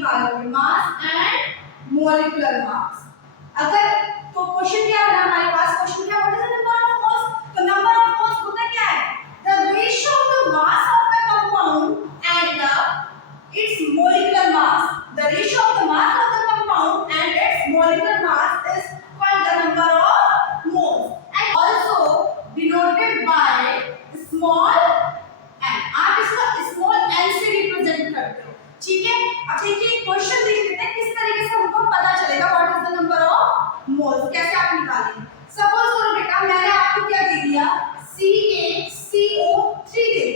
निकालोगे, मास and molecular मास। अगर तो क्वेश्चन क्या बना हमारे पास, क्वेश्चन क्या what is the number of moles, तो नंबर ऑफ मोल्स होता क्या है, the ratio of the mass of the compound and the it's molecular mass, the ratio of the mass of the compound and it's molecular mass is called the number of moles and also denoted by small n। आप इसको small n से represent करते हो, ठीक है। अब देखिए question देख लेते हैं किस तरीके से हमको पता चलेगा what is the number of moles, कैसे आप निकालेंगे। सपोज करो बेटा मैंने आपको क्या दे दिया, CaCO3 दे,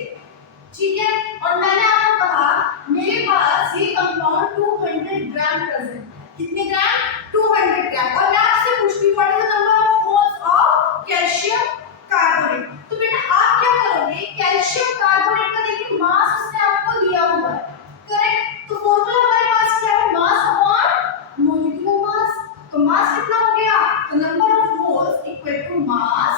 ठीक है, और मैंने आपको कहा मेरे पास ये कंपाउंड 200 ग्राम प्रेजेंट है, कितने ग्राम, 200 ग्राम, और मैं आपसे पूछती हूँ what is the number of moles of calcium carbonate. तो बेटा आप क्या करोगे, कैल्शियम कार्बोनेट का देखिए मास उसने आपको दिया हुआ है, करेक्ट, तो फॉर्मूला हमारे पास क्या है, मास अपॉन मॉलिक्यूलर मास। तो मास कितना हो गया, तो number of moles equal to mass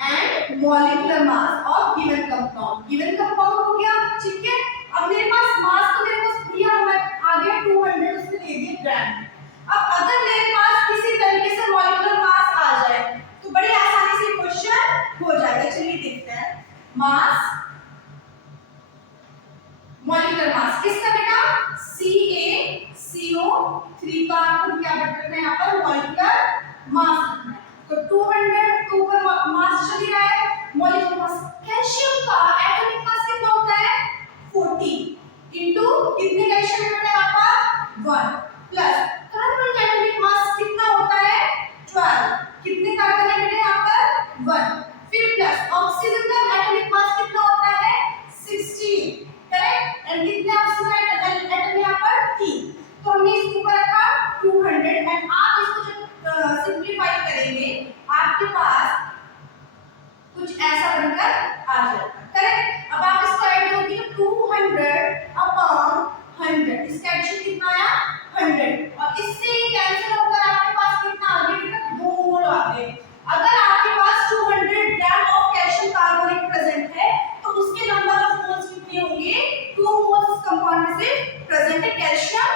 and molecular mass of given compound, given compound हो गया, ठीक है। अब मेरे पास मास तो मेरे पास दिया हुआ है, आगे 200 उसने दे दिए ग्राम। अब अगर मेरे पास किसी तरीके से मॉलिक्यूलर मास आ जाए तो बड़ी आसानी से क्वेश्चन हो जाएगा। चलिए देखते हैं, मास मॉलिक्यूलर मास किसका बेटा, CaCO3 का आपको क्या करना है यहाँ पर मॉलिक्यूलर मास रखना है। तो 200 ऊपर मास चल रहा है, मॉलिक्यूलर मास, कैल्शियम का एटॉमिक मास कितना होता है 40 इनटू कितने कैल्शियम बेटा यहाँ पर 1 प्लस कार्बन का एटॉमिक मास कितना होता है 12, कितने कार्बन है बेटा यहाँ पर 1, फिर प्लस ऑक्सीजन का एटॉमिक मास कितना होता है 16, करेक्ट, एंड कितने ऑक्सीजन एटम यहाँ पर 3, तो हमने इसके ऊपर रखा 200 एंड आप इसको जब सिंपलीफाई करेंगे आपके पास कुछ ऐसा बनकर आ जाएगा, करेक्ट। अब आप इसको ऐड करोगे तो 200 अपॉन 100, इसका एडिशन कितना आया 100, और इससे कैंसिल होकर आपके पास कितना आ गया बेटा 2 मोल आ गए। अगर आपके पास 200 gram of calcium carbonate present है तो उसके नंबर ऑफ मोल्स कितने होंगे, 2 मोल्स इस कंपाउंड में से प्रेजेंट है कैल्शियम